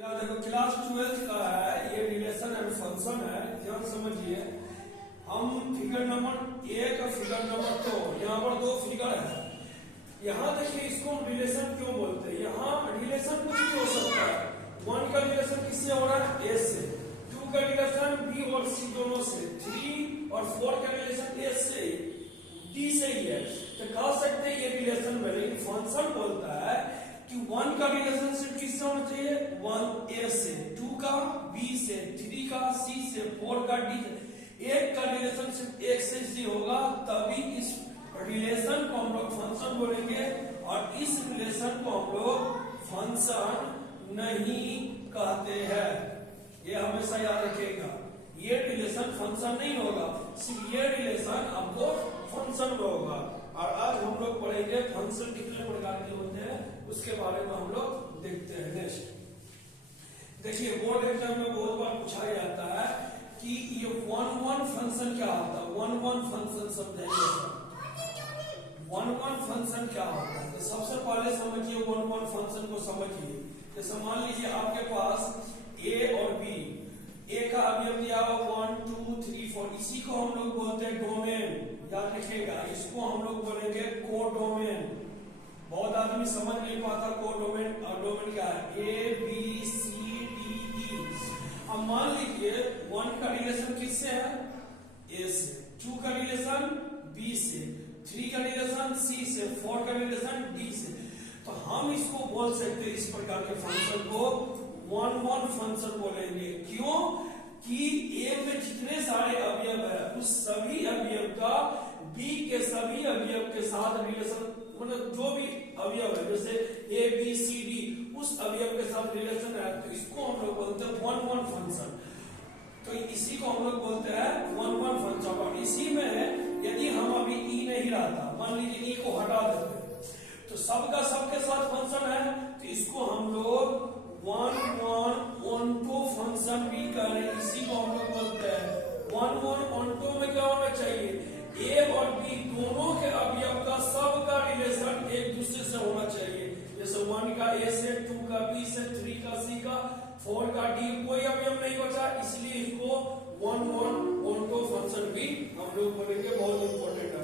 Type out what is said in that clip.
या देखो क्लास 12 का है, ये रिलेशन एंड फंक्शन है। ध्यान समझिए, हम फिगर नंबर 1 और फिगर नंबर 2, यहाँ पर दो फिगर है। यहाँ देखिए, इसको हम रिलेशन क्यों बोलते हैं। यहाँ रिलेशन कुछ भी हो सकता है। 1 का रिलेशन किससे हो रहा है? ए से। 2 का रिलेशन बी और सी दोनों से। 3 और 4 का रिलेशन ए से, डी से ही है। तो कह सकते हैं ये रिलेशन में। लेकिन फंक्शन बोलता है कि 1 का रिलेशनशिप किससे होना चाहिए? 1 ए से, 2 का बी से, 3 का सी से, 4 का डी से। एक का रिलेशनशिप एक से सी होगा, तभी इस रिलेशन को हम लोग फंक्शन बोलेंगे। और इस रिलेशन को हम लोग फंक्शन नहीं कहते हैं। ये हमेशा याद रखिएगा, ये रिलेशन फंक्शन नहीं होगा, सिर्फ ये रिलेशन आपको फंक्शन में होगा। और आज हम लोग पढ़ेंगे फंक्शन कितने प्रकार के होते हैं, उसके बारे में हम लोग देखते हैं। नेक्स्ट देखिए, बोर्ड एग्जाम में बहुत बार पूछा जाता है कि ये 1-1 फंक्शन क्या होता है। 1-1 फंक्शन समझाइए। 1-1 फंक्शन क्या होता है? तो सबसे पहले समझिए 1-1 फंक्शन को समझिए। जैसे मान लीजिए आपके पास ए और बी, ए का अवयव दिया हुआ 1 2 3 4, इसी को हम लोग बोलते हैं डोमेन। याद रखिएगा, इसको हम लोग बोलेंगे कोडोमेन। बहुत आदमी समझ नहीं पाता कोडोमेन। और डोमेन क्या है? A B C D E. अब मान लीजिए 1 का रिलेशन किससे है? ए से। 2 का रिलेशन बी से, 3 का रिलेशन सी से, 4 का रिलेशन डी से। तो हम इसको बोल सकते हैं, इस प्रकार के फंक्शन को 1-1 फंक्शन बोलेंगे। क्यों? कि ए में जितने सारे अवयव है, उस सभी अवयव का बी के सभी अवयव के साथ रिलेशन, मतलब जो भी अवयव है, जैसे ए बी सी डी, उस अवयव के साथ रिलेशन है। तो इसको हम लोग बोलते हैं 1-1 फंक्शन। तो इसी को हम लोग बोलते हैं 1-1 फंक्शन। और इसी में यदि हम अभी ई नहीं रहता, मान लीजिए ई को हटा देते तो सबका सबके साथ फंक्शन है, तो इसको हम लोग 1-1 ऑनटो फंक्शन भी करें। इसी को हम लोग बोलते हैं 1-1 ऑनटो। में क्या होना चाहिए? ए और बी दोनों के अवयव का सबका रिलेशन एक दूसरे से होना चाहिए। जैसे 1 का ए से, 2 का बी से, 3 का सी का, 4 का डी, कोई अवयव नहीं बचा। इसलिए इसको 1-1 ऑनटो फंक्शन भी हम लोग बोलेंगे। बहुत इंपॉर्टेंट है।